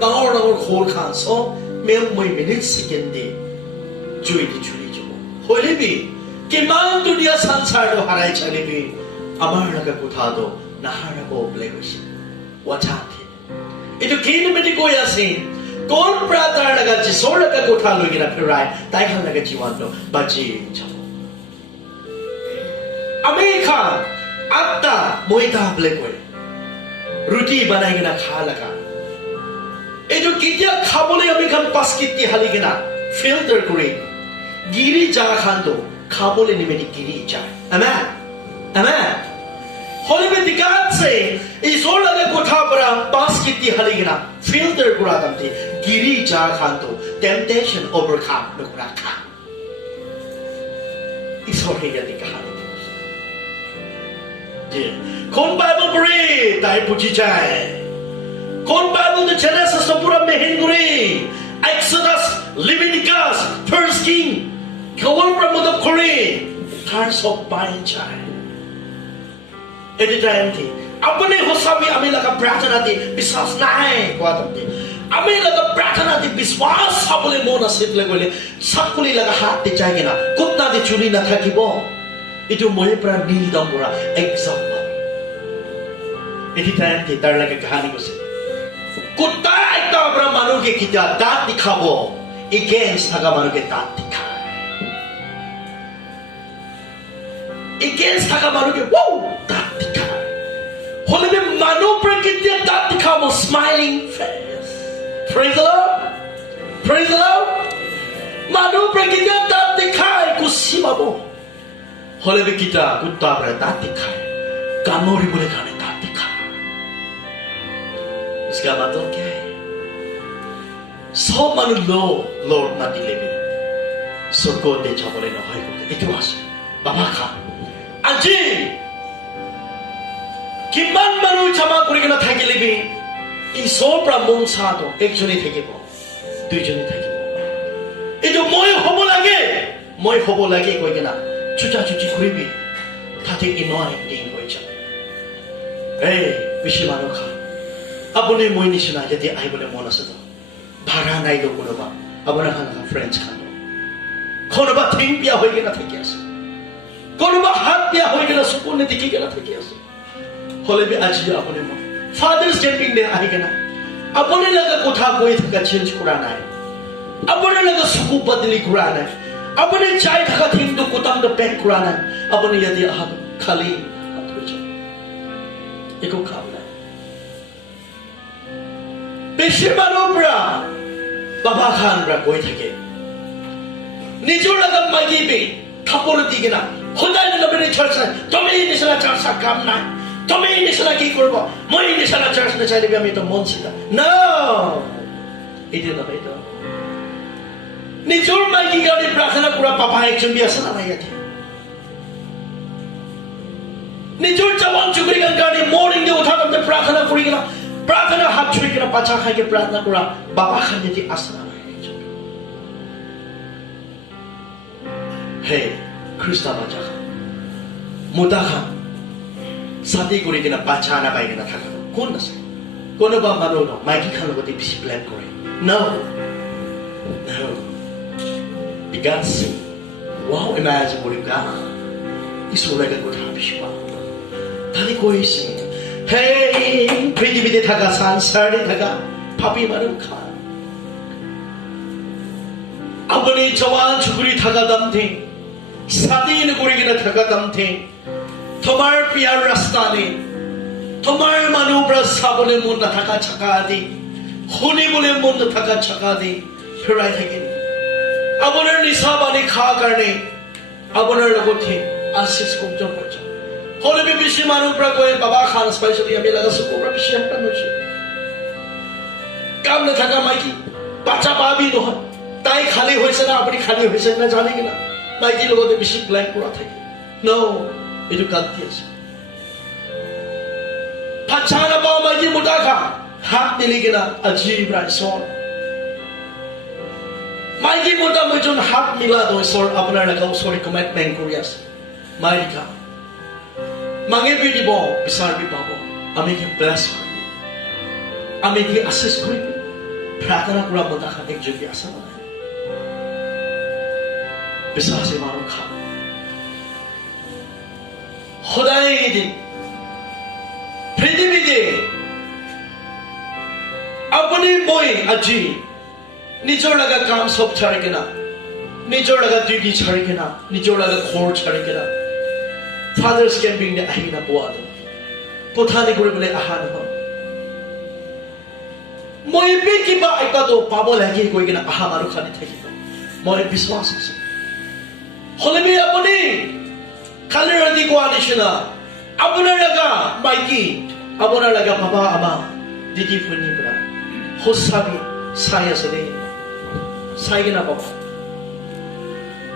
Tangor khol khan so mem moi minute second day chui di chuli jo hole bi kiman dunia sansar do harai chale bi amar laga kotha do nahara ko play hoise wachati etu kine meti koi ase kon pratar laga jisor laga kotha loi gina phirai tai khan laga jiwan do baji chamo America atta moita play koi ruti banai gina kha laga etu kitia khabole ami khan paskiti hali gina filter kore giri jaga khan do khabole ni meti giri ja amen amen hole me dikat se isor laga kotha para paskiti hali gina filter kura damte giri jaga khan do temptation overcome no kura kha isor he ya dikha kon Bible kore tai puji jai kon Bible the Genesis to pura mehin kore Exodus Leviticus First King kawal pramodap kore thars of pain jai edita empty apne hosabi ami laga prarthana di biswas nai kwa tamte ami laga prarthana di biswas sabole mona sitle gole sakuli laga hat de jagena kutna di churi na thakibo itu moi pra nil damura example edita empty tar laga kahani kose kutta ekta pra manu ke kita dat dikhabo against thaga manu ke dat dikha against thaga manu ke wow dat dikha hole me manu pra kita dat dikhabo smiling face praise the Lord manu pra kita dat dikhai kusimabo hole me kita kutta pra dat dikhai kamori bole khane dat dikha उसका मतलब क्या है सब मानु Lord na dilebi surgo de jabole na hoy ko itu ase baba kha aji kiman manu jama kori na thakilibi I so brahmon sa to ekjoni thakibo duijoni thakibo itu moi hobo lage koi gina chucha chuchi koribi thate inoi ding koi cha bishi manu kha abone moi nishina jadi ai bole mon ase to bhara nai do kono ba abona khana friends khan kono ba thing pia hoi gena thaki ase kono ba hat pia hoi gena sukun ne dikhi gena thaki ase hole be aji abone mon fathers camping de ai gena abone laga kotha koi thaka change kura nai abone laga suku badli kura nai abone chai thaka thing to kotam do pack kura nai abone yadi ah khali athoja eko kham বেশি মানুহ পৰা বাবা খান পৰা কৈ থাকে নিজৰ লগত মাগিবি থাপৰ দি কিনা সদায় নবৰে চৰ্চা তুমি নিছলা চৰ্চা কাম নাই তুমি নিছলা কি কৰিব মই নিছলা চৰ্চা নচাইবি আমি তো মন চিতা নো এটা নহয় তো নিজৰ মাগি গাড়ী প্ৰাৰ্থনা কৰা পাপা একজন বি আছে না ইয়াতে নিজৰ জৱান চুকৰি গাড়ী মৰ্নিং দে উঠা কৰতে প্ৰাৰ্থনা কৰি কিনা प्रार्थना हाथ छुई के पाचा खाई के प्रार्थना करा बाबा खान यदि आसना हे ख्रिस्ता बाचा खान मुदा खान साथी गुरी के ना पाचा ना बाई के ना थाका कौन नसे कौन बा मानो ना माइकी खान लोगों ते बिसी प्लान करे no because wow imagine बोली का इस ओला का कोठा बिशवा थाने कोई सी Hey, pridhibide thaga sansare thaga papi manu kha apne jawan chukuri thaga damthe sadin kori gina thaga damthe tomar piyar rasta ne tomar manu pra sabole mon na thaga chaka di honi bole mon na thaga chaka di phirai thake abonar nisabani kha karne abonar logothe asis komjor korcha hole be bishi manu pra koi baba khan especially ami laga suko pra bishi hamta noche kam na thaka maiki bacha babi no tai khali hoise na apni khali hoise na jane gina maiki logote bishi plan kora thake no etu kalti ase bacha na ba maiki muta kha hat dili gina ajib rai son maiki muta mojon hat mila do sor apnar laga sorry commitment kori ase maika mange bi dibo bisar bi pabo ami ke bless আমি কি আশিস করিবে প্রার্থনা করা মতো খান একযোগে আসা না বিশ্বাসে মানুষ খান সদায় দিন পৃথিবীতে আপনি মই আজি নিজৰ লগা কাম সব ছাড়ি কিনা নিজৰ লগা ডিউটি ছাড়ি কিনা নিজৰ লগা ঘৰ ছাড়ি কিনা ফাদাৰ্স কেম্পিং আহি কিনা পোৱা পথানি কৰিবলৈ আহা নহয় মই কিবা এটাতো পাব লাগে কৈ কিনা আহা মানুহ খানি থাকিব মই বিশ্বাস আছে হলেবি আপুনি কালি ৰাতি কোৱা নিচিনা আপোনাৰ লগা মাইকী আপোনাৰ লগা বাবা আমা দিদি ভনী পৰা সঁচাকে চাই আছে দেই চাই কিনা পাব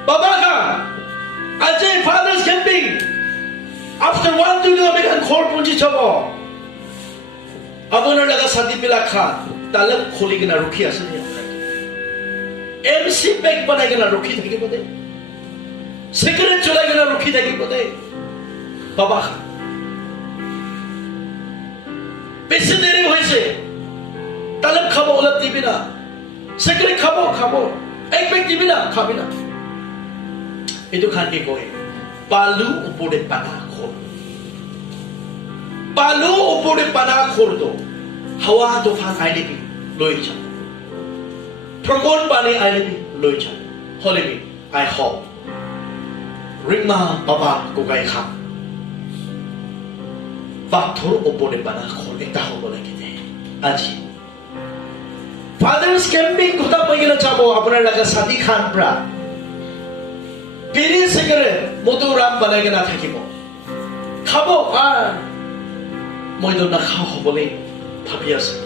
বাবা গা আজি ফাদাৰ্স কেম্পিং after 1 2 আমি খান ঘৰ পুঁজি চাব আপোনাৰ লগা ছাতি পিলা খা তালে খুলি কিনা ৰখি আছে এমচি বেগ বনাই কিনা ৰখি থাকিব দে সিগাৰেট চলাই কিনা ৰখি থাকিব দে বাবা বেছি দেৰি হৈছে তালে খাব অলপ দিবি না সিগারেট খাব এক বেগ দিবি না খাবি না এইটো খানকে কয় পালু উপরে পানা খোর পালু উপরে পানা খোর দো হাওয়া তুফান আইলেবি লৈ যা প্রগণ পানি আইলেবি লৈ যা হলেবি আই হপ রিমা বাবা কোকাই খা পাথর উপরে পানা খোর এটা হব লাগে দে আজি ফাদার্স ক্যাম্পিং কথা পাই গেলে যাব আপনার লাগা সাদি খান প্রা বিড়ি সিগারেট মধু রাম বনাই কিনা থাকিব খাব আর মইতো নাখাওঁ হবলৈ ভাবি আছো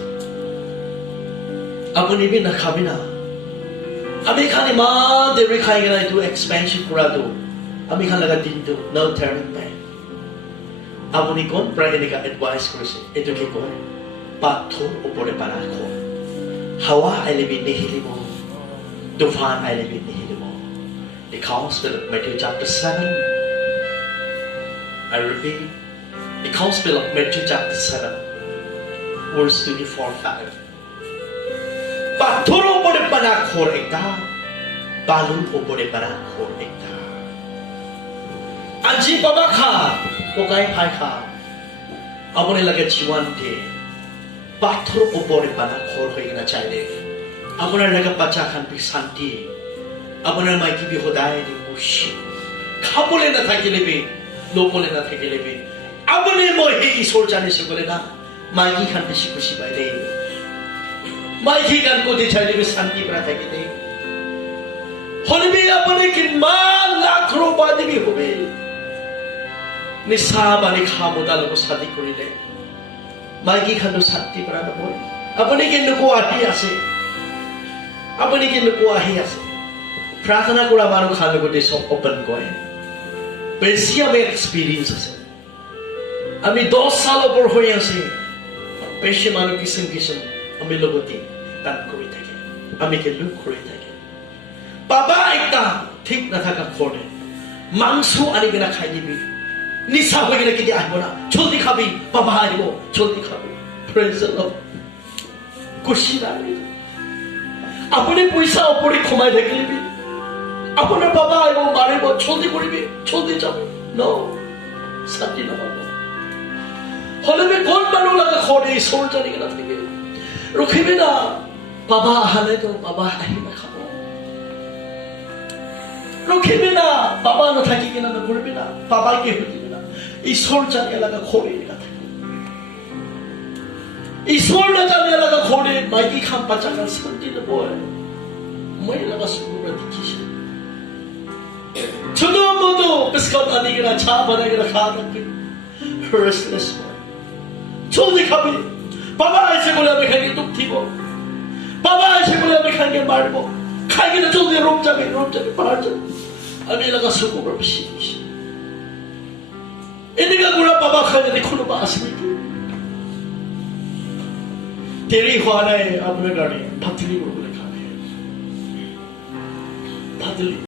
আপুনি বি নাখাবি না আমি খান ইমান দেৰি খাই কিনা এইটো এক্সপেনচিভ কৰাটো আমি খান লগা দিনটো no turning back আপুনি কোন প্ৰায় এনেকা এডভাইচ কৰিছে এইটো কি কয় পাথৰ ওপৰে পানা খোৱা হাৱা আইলেবি নিহিলিব তুফান আইলেবি নিহিলিব The Gospel of Matthew chapter 7. I repeat, the Gospel of Matthew chapter 7, verse 24-5. Pathor upore pana khor ekta, balu upore pana khor ekta. Aji baba kha, kokai phai kha. Apone lage jiwan de, pathor upore pana khor hoi kina chaile. Apone lage bacha khan bi shanti. আপনার মাইকি B সদায় খুশি খাবলে না থাকিলে B লোকলে না থাকিলে B আপনি মই সেই ঈশ্বর জানিছে বলে না মাইকি খান বেশি খুশি পাই দেই মাইকি গান কোদি চাইলে বি শান্তি পৰা থাকি দেই হলবি আপনি কিমান লাখ রূপা দিবি হবে নিশা বানি খামোদা লোক শাদি করিলে মাইকি খান শান্তি পৰা নবই আপনি কিন্তু কো আহি আছে আপনি কিন্তু কো আহি আছে प्रार्थना करा मानु खान लगते सब ओपन कय बेसी আমি এক্সপেরিয়েন্স আছে আমি 10 সাল ওপর হয়ে আছে বেশি মানুষ কিসম আমি লগতে তান করে থাকে আমি কে লুক করে থাকে বাবা একটা ঠিক না থাকা খোরে মাংস আনি কিনা খাই দিবি নিশা হয়ে গেলে কি আসবো না জলদি খাবি বাবা আইবো জলদি খাবি প্রেজ দ্য লর্ড খুশি লাগে আপনি পয়সা ওপরে কমাই থাকিবি আপনার বাবা এবং মারিব জলদি করিবে জলদি যাব নো শান্তি না পাবো হলে কোন মানুষ লাগে খড়ে ঈশ্বর জানি কিনা থেকে রখিবে না বাবা আহালে তো বাবা আহি না খাব রখিবে না বাবা না থাকি কিনা না করবে না বাবাকে হইবে না ঈশ্বর জানি লাগা খড়ে না থাকে ঈশ্বর না জানি লাগা খড়ে মাইকি খাম বাচ্চা খান শান্তি না বয় মই লাগা সুরা দেখিছে ছোট মতো বিস্কুট আনি কিনা চা বানাই কিনা খা থাকবি রেস্টলেস জলদি খাবি বাবা এসে বলে আমি খাইকে দুঃখ দিব বাবা এসে বলে আমি খাইকে মারব খাই কিনা জলদি রোগ যাবে পাহাড় যাবে আমি এলাকা শুকুর বেশি এদিকে গুড়া বাবা খাই যদি কোনোবা আসবে দেরি হওয়া নাই আপনার গাড়ি ভাতলি বলে খাবে ভাতলি